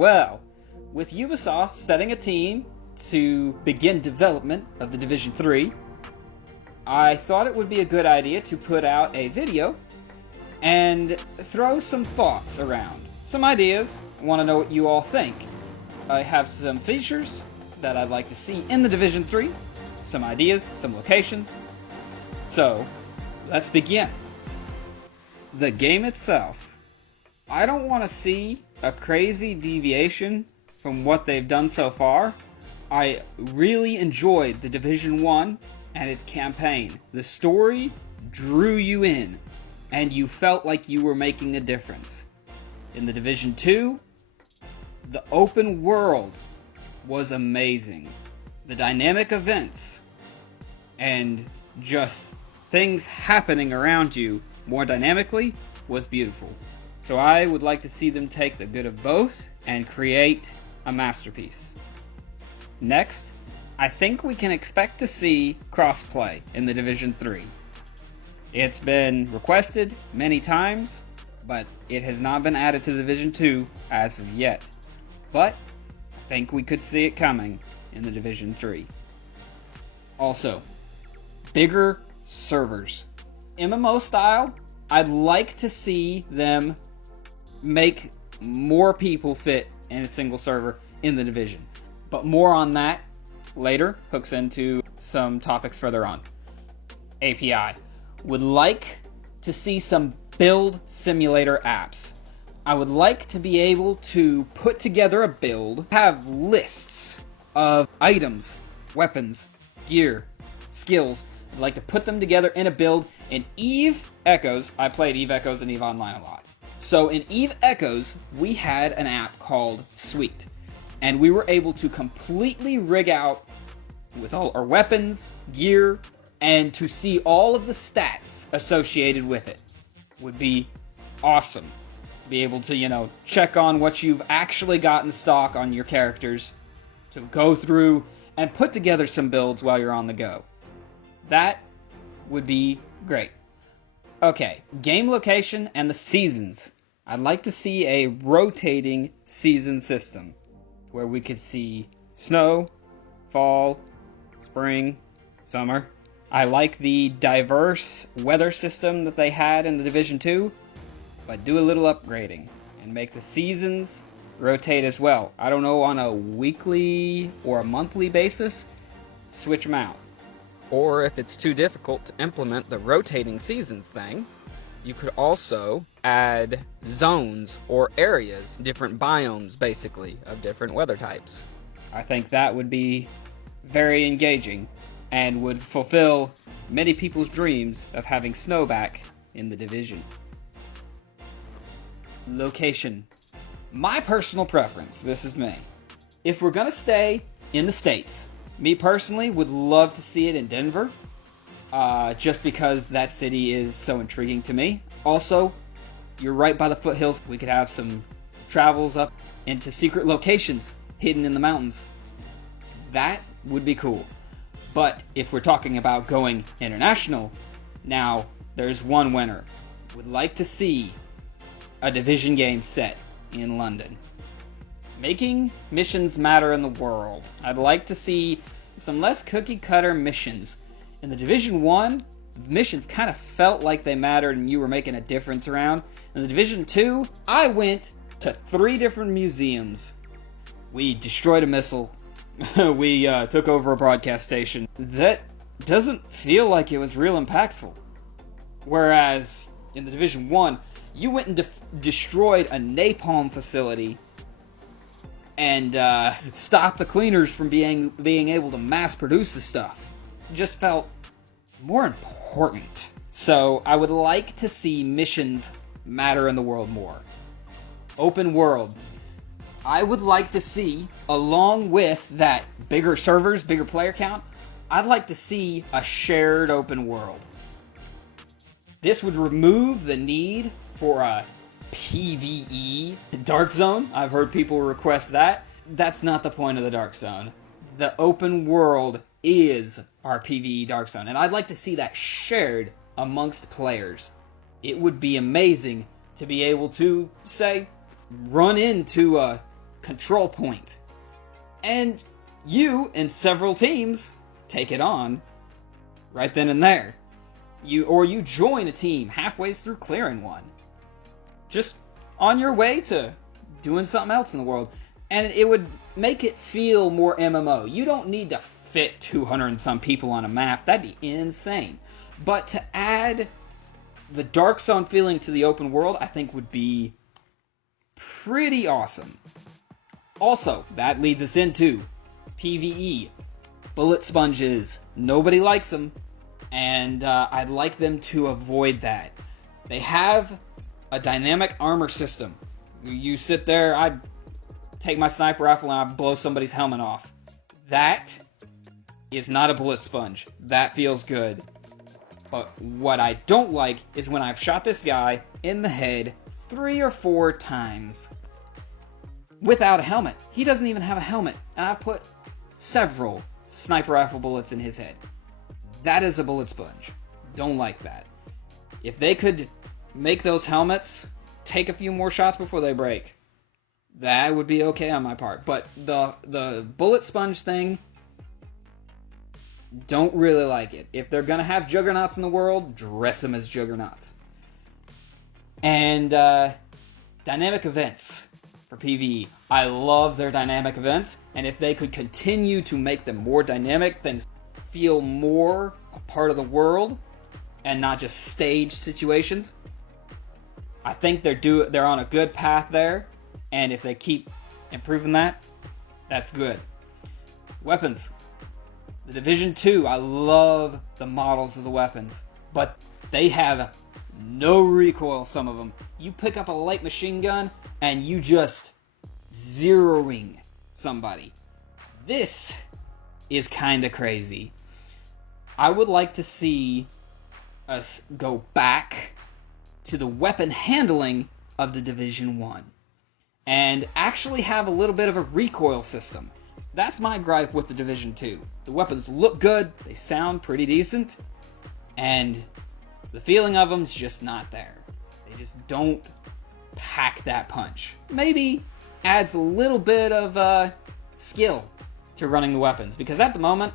Well, with Ubisoft setting a team to begin development of the Division 3, I thought it would be a good idea to put out a video and throw some thoughts around. Some ideas. I want to know what you all think. I have some features that I'd like to see in the Division 3, some ideas, some locations. So, let's begin. The game itself. I don't want to see a crazy deviation from what they've done so far. I really enjoyed the Division 1 and its campaign. The story drew you in, and you felt like you were making a difference. In the Division 2, the open world was amazing. The dynamic events and just things happening around you more dynamically was beautiful. So I would like to see them take the good of both and create a masterpiece. Next, I think we can expect to see crossplay in the Division 3. It's been requested many times, but it has not been added to Division 2 as of yet. But I think we could see it coming in the Division 3. Also, bigger servers. MMO style, I'd like to see them make more people fit in a single server in the Division. But more on that later, hooks into some topics further on. API. Would like to see some build simulator apps. I would like to be able to put together a build, have lists of items, weapons, gear, skills. I'd like to put them together in a build. In Eve Echoes, I played Eve Echoes and Eve Online a lot. So in Eve Echoes, we had an app called Suite. And we were able to completely rig out with all our weapons, gear, and to see all of the stats associated with it. Would be awesome. To be able to, check on what you've actually got in stock on your characters, to go through and put together some builds while you're on the go. That would be great. Okay, game location and the seasons. I'd like to see a rotating season system where we could see snow, fall, spring, summer. I like the diverse weather system that they had in the Division 2, but do a little upgrading and make the seasons rotate as well. I don't know, on a weekly or a monthly basis, switch them out. Or if it's too difficult to implement the rotating seasons thing, you could also add zones or areas, different biomes basically, of different weather types. I think that would be very engaging and would fulfill many people's dreams of having snow back in the Division. Location. My personal preference, this is me. If we're gonna stay in the States, me personally would love to see it in Denver. Just because that city is so intriguing to me. Also, you're right by the foothills. We could have some travels up into secret locations hidden in the mountains. That would be cool. But if we're talking about going international, now there's one winner. Would like to see a Division game set in London. Making missions matter in the world. I'd like to see some less cookie cutter missions. In the Division 1, the missions kind of felt like they mattered and you were making a difference around. In the Division 2, I went to 3 different museums. We destroyed a missile. We took over a broadcast station. That doesn't feel like it was real impactful. Whereas in the Division 1, you went and destroyed a napalm facility and stopped the cleaners from being able to mass produce the stuff. Just felt more important. So I would like to see missions matter in the world more. Open world. I would like to see, along with that bigger servers, bigger player count, I'd like to see a shared open world. This would remove the need for a PvE Dark Zone. I've heard people request that. That's not the point of the Dark Zone. The open world is our PvE Dark Zone, and I'd like to see that shared amongst players. It would be amazing to be able to, say, run into a control point. And you and several teams take it on right then and there. You join a team halfway through clearing one. Just on your way to doing something else in the world. And it would make it feel more MMO. You don't need to fit 200 and some people on a map. That'd be insane. But to add the Dark Zone feeling to the open world, I think would be pretty awesome. Also, that leads us into PvE. Bullet sponges. Nobody likes them. And I'd like them to avoid that. They have a dynamic armor system. You sit there, I take my sniper rifle and I blow somebody's helmet off. That is not a bullet sponge. That feels good. But what I don't like is when I've shot this guy in the head 3 or 4 times without a helmet. He doesn't even have a helmet, and I've put several sniper rifle bullets in his head. That is a bullet sponge. Don't like that. If they could make those helmets take a few more shots before they break, that would be okay on my part. But the bullet sponge thing, don't really like it. If they're gonna have juggernauts in the world, dress them as juggernauts. And dynamic events for PvE. I love their dynamic events, and if they could continue to make them more dynamic, then feel more a part of the world and not just staged situations, I think they're on a good path there. And if they keep improving that, that's good. Weapons. The Division 2, I love the models of the weapons, but they have no recoil, some of them. You pick up a light machine gun and you just zeroing somebody. This is kind of crazy. I would like to see us go back to the weapon handling of the Division 1. And actually have a little bit of a recoil system. That's my gripe with the Division 2. The weapons look good, they sound pretty decent, and the feeling of them's just not there. They just don't pack that punch. Maybe adds a little bit of skill to running the weapons, because at the moment,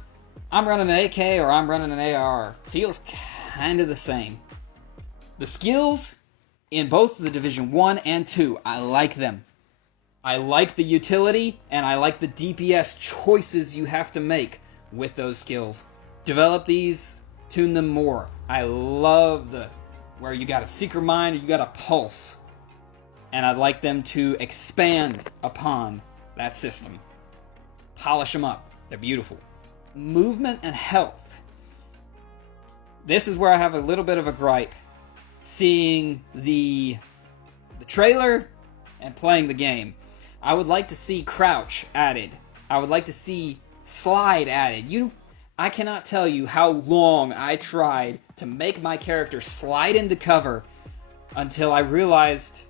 I'm running an AK or I'm running an AR. Feels kind of the same. The skills in both the Division 1 and 2, I like them. I like the utility, and I like the DPS choices you have to make with those skills. Develop these, tune them more. I love where you got a Seeker Mind or you got a Pulse. And I'd like them to expand upon that system. Polish them up. They're beautiful. Movement and health. This is where I have a little bit of a gripe. Seeing the trailer and playing the game. I would like to see crouch added. I would like to see slide added. I cannot tell you how long I tried to make my character slide into cover until I realized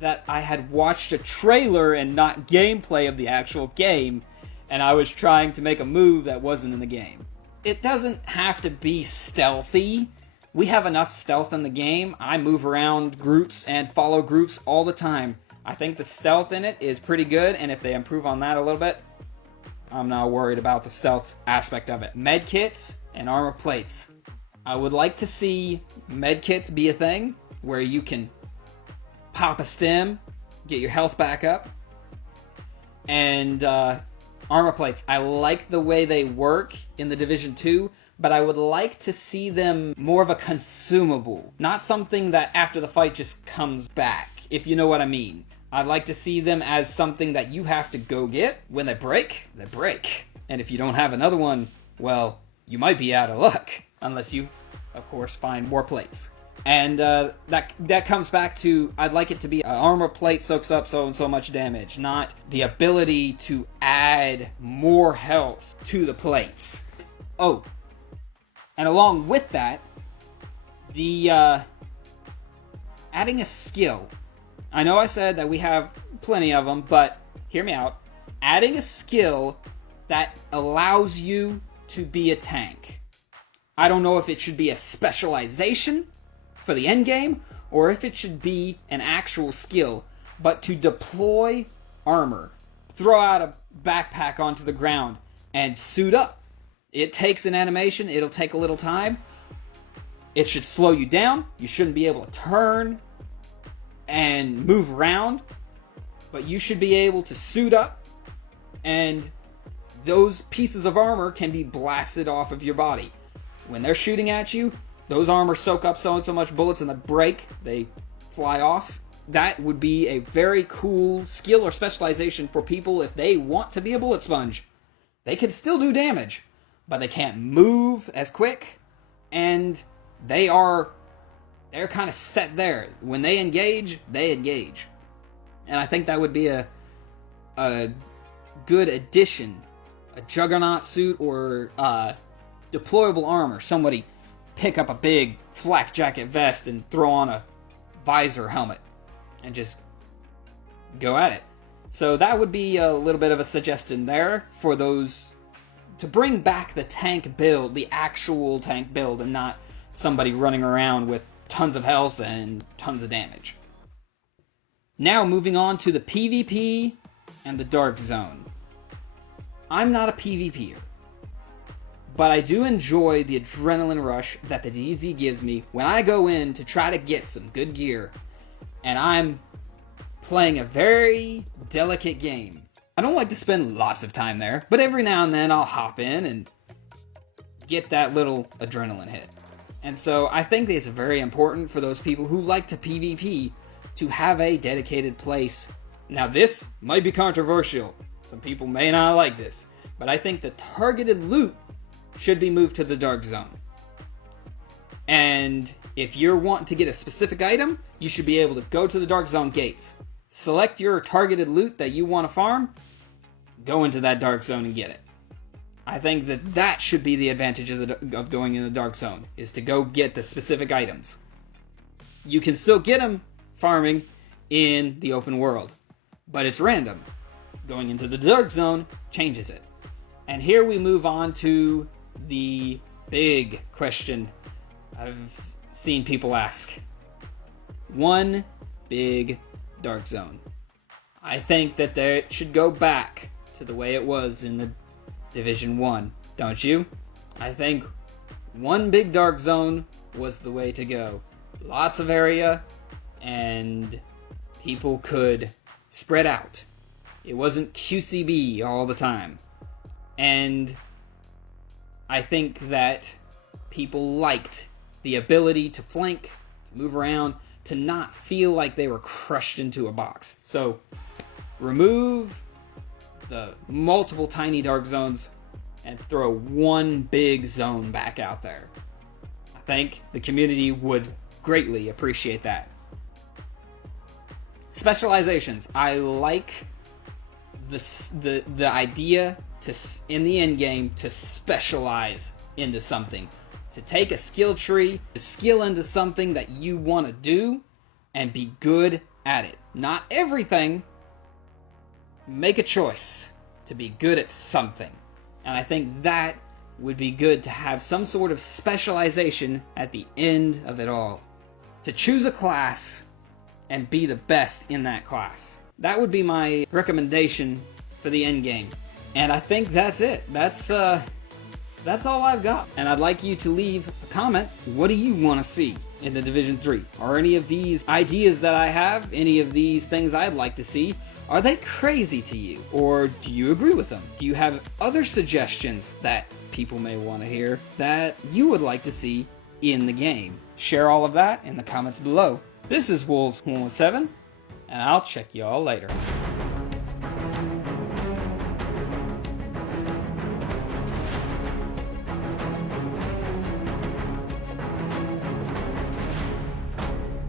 that I had watched a trailer and not gameplay of the actual game, and I was trying to make a move that wasn't in the game. It doesn't have to be stealthy. We have enough stealth in the game. I move around groups and follow groups all the time. I think the stealth in it is pretty good, and if they improve on that a little bit, I'm not worried about the stealth aspect of it. Medkits and armor plates. I would like to see medkits be a thing where you can pop a stim, get your health back up, and armor plates. I like the way they work in the Division 2, but I would like to see them more of a consumable, not something that after the fight just comes back, if you know what I mean. I'd like to see them as something that you have to go get. When they break, they break. And if you don't have another one, well, you might be out of luck. Unless you, of course, find more plates. And that comes back to, I'd like it to be an armor plate soaks up so and so much damage, not the ability to add more health to the plates. Oh, and along with that, the adding a skill. I know I said that we have plenty of them, but hear me out. Adding a skill that allows you to be a tank. I don't know if it should be a specialization for the end game, or if it should be an actual skill, but to deploy armor, throw out a backpack onto the ground, and suit up. It takes an animation, it'll take a little time. It should slow you down. You shouldn't be able to turn and move around, but you should be able to suit up, and those pieces of armor can be blasted off of your body. When they're shooting at you, those armor soak up so and so much bullets and they break, they fly off. That would be a very cool skill or specialization for people if they want to be a bullet sponge. They can still do damage, but they can't move as quick, and they're kind of set there. When they engage, they engage. And I think that would be a good addition. A juggernaut suit or deployable armor. Somebody pick up a big flak jacket vest and throw on a visor helmet and just go at it. So that would be a little bit of a suggestion there for those to bring back the tank build, the actual tank build, and not somebody running around with tons of health and tons of damage. Now moving on to the PvP and the Dark Zone. I'm not a PvPer, but I do enjoy the adrenaline rush that the DZ gives me when I go in to try to get some good gear, and I'm playing a very delicate game. I don't like to spend lots of time there, but every now and then I'll hop in and get that little adrenaline hit. And so I think it's very important for those people who like to PvP to have a dedicated place. Now this might be controversial. Some people may not like this, but I think the targeted loot should be moved to the Dark Zone. And if you're wanting to get a specific item, you should be able to go to the Dark Zone gates. Select your targeted loot that you want to farm, go into that Dark Zone and get it. I think that should be the advantage of going in the Dark Zone, is to go get the specific items. You can still get them farming in the open world, but it's random. Going into the Dark Zone changes it. And here we move on to the big question I've seen people ask. One big Dark Zone. I think that it should go back to the way it was in the Division 1, don't you? I think one big Dark Zone was the way to go. Lots of area, and people could spread out. It wasn't QCB all the time. And I think that people liked the ability to flank, to move around, to not feel like they were crushed into a box. So remove the multiple tiny Dark Zones and throw one big zone back out there. I think the community would greatly appreciate that. Specializations. I like the idea to, in the end game, to specialize into something, to take a skill tree, to skill into something that you want to do and be good at it. Not everything. Make a choice to be good at something. And I think that would be good to have some sort of specialization at the end of it all. To choose a class and be the best in that class. That would be my recommendation for the end game. And I think that's it. That's all I've got. And I'd like you to leave a comment. What do you want to see in the Division 3? Are any of these ideas that I have, any of these things I'd like to see, are they crazy to you? Or do you agree with them? Do you have other suggestions that people may want to hear that you would like to see in the game? Share all of that in the comments below. This is Wolves117, and I'll check you all later.